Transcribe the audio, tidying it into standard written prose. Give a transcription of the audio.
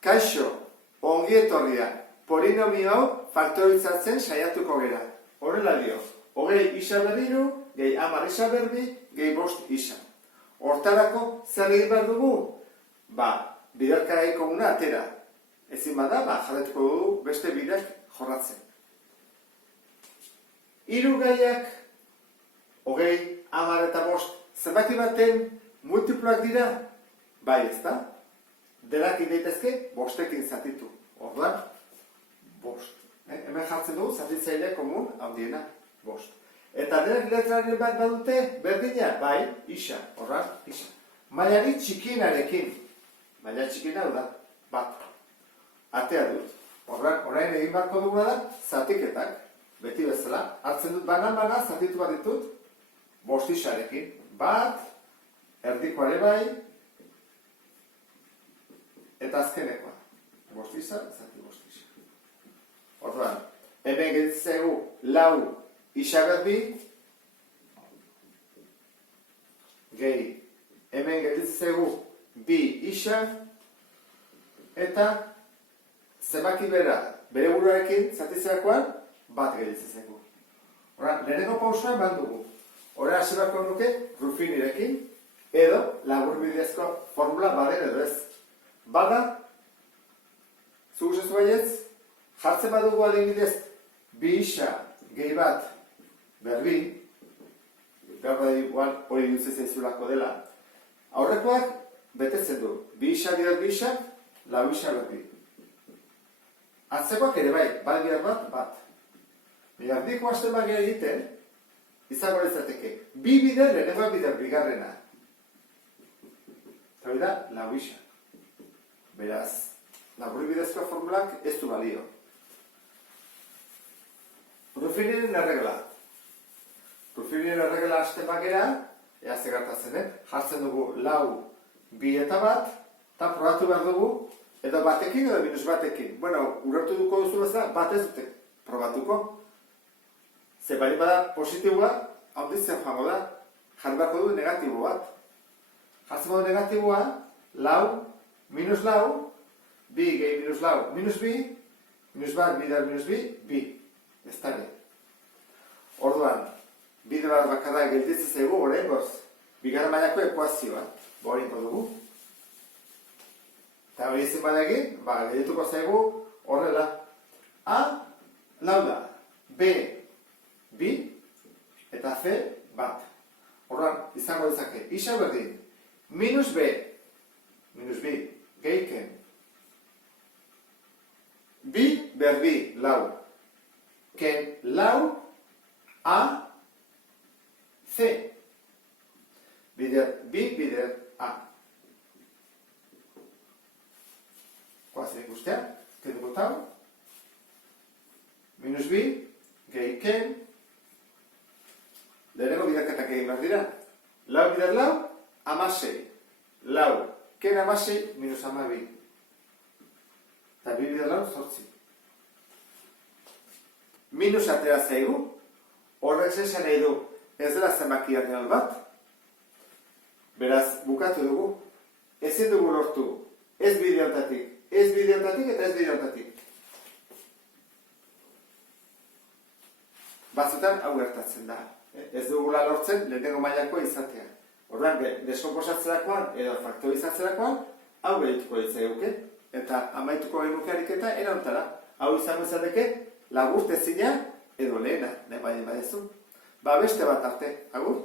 Kaixo, ongi etorria, polinomio hau faktorizatzen saiatuko gera. Horrela dio, 20 isa berdiru, gehi 10 isa berdi, gehi 5 isa. Hortarako zer egin behar dugu? Biderka komuna atera. Ezin bada, jarretuko dugu beste bideak jorratzen. Hiru gaiak, 20, 10 eta 5, zenbaki baten multiploak dira? Bai, ez da? Denak daitezke 5ekin zatitu. Orduan, 5. Hemen jartzen dugu zatitzaile komun handiena 5. Eta denak letraren bat badute berdina? Bai, isa. Orduan, isa. Mailari txikienarekin. Maila txikiena da, bat. Atea dut. Orduan, orain egin beharko duguna da zatiketak. Beti bezala, hartzen dut banan-bana zatitu bat ditut 5 isarekin. Bat, erdikoa ere bai, eta azkenekoa. 5 isa, zati 5 isa. Orduan, hemen gelditzegu 4 isa berdi, gehi, hemen gelditzegu 2 isa, eta zenbaki bere buruarekin zatitzerakoan bat gelditzegu. Orduan, lehenengo pausua eman dugu. Horren hasi beharko nuke Ruffinirekin, edo laburbidezko formula baden edo ez. Bada, zugusezu baietz, jartzen badugu adibidez 2 isa gehi bat berbi, gaur da igual hori dutze zaizulako dela, aurrekoak betetzen du. 2 isa bidez 2 isa, 4 isa berbi. Atzekoak ere bai, bat bihar bat. Erdiko hasten bagia egiten, izango izateke, 2 bider lehenengoa bider bigarrena. Eta hori da, 4 isa. Beraz, laburbidezko formulak ez du balio. Ruffiniren erregla. Ruffiniren erregla hasten bagera, ea zegartatzen, jartzen dugu 4, 2 eta 1, eta probatu behar dugu, edo batekin edo minus batekin. Bueno, urertu duko duzu bezala, bat ez dute probatuko. Ze bali bada positiboa, handitzen joango da, jarri beharko du negatibo bat. Jartzen badu negatiboa, 4, minus 4, 2 gehi minus 4, minus 2, minus bat, bidar minus 2, 2. Ez tare. Orduan, bide bat bakarra gelditzen zaigu, horrengoz, bigarren mailako ekuazioa, horrengo dugu. Eta hori ezin badagin, geldituko zaigu horrela. A, 4 da, B, 2, eta C, bat. Orduan, izango dezake, isa berdin, minus B, gehiken. 2 berbi, 4. Ken 4, A, C. Bider, B, bider, A. Koazen ikustea, kenduko tau. Minus B, gehiken. Lehenengo biderketak egin behar dira. 4 bider 4, 16. 4, ken 16, minus 12. Eta 2 bider 4, 8. Minus atera zaigu, horrek zesan nahi du, ez dela zenbaki artean bat. Beraz, bukatu dugu. Ezin dugu lortu, ez bide hontatik eta ez bide hontatik. Batzutan hau gertatzen da. Ez dugula lortzen lehenengo mailakoa izatea. Orduan, deskomposatzerakoan edo faktorizatzerakoan, hau behituko ditzaiguke. Eta amaituko genuke ariketa erantara. Hau izango izateke, laburtezina edo lehena, nahi baina badezu. Beste bat arte, agur?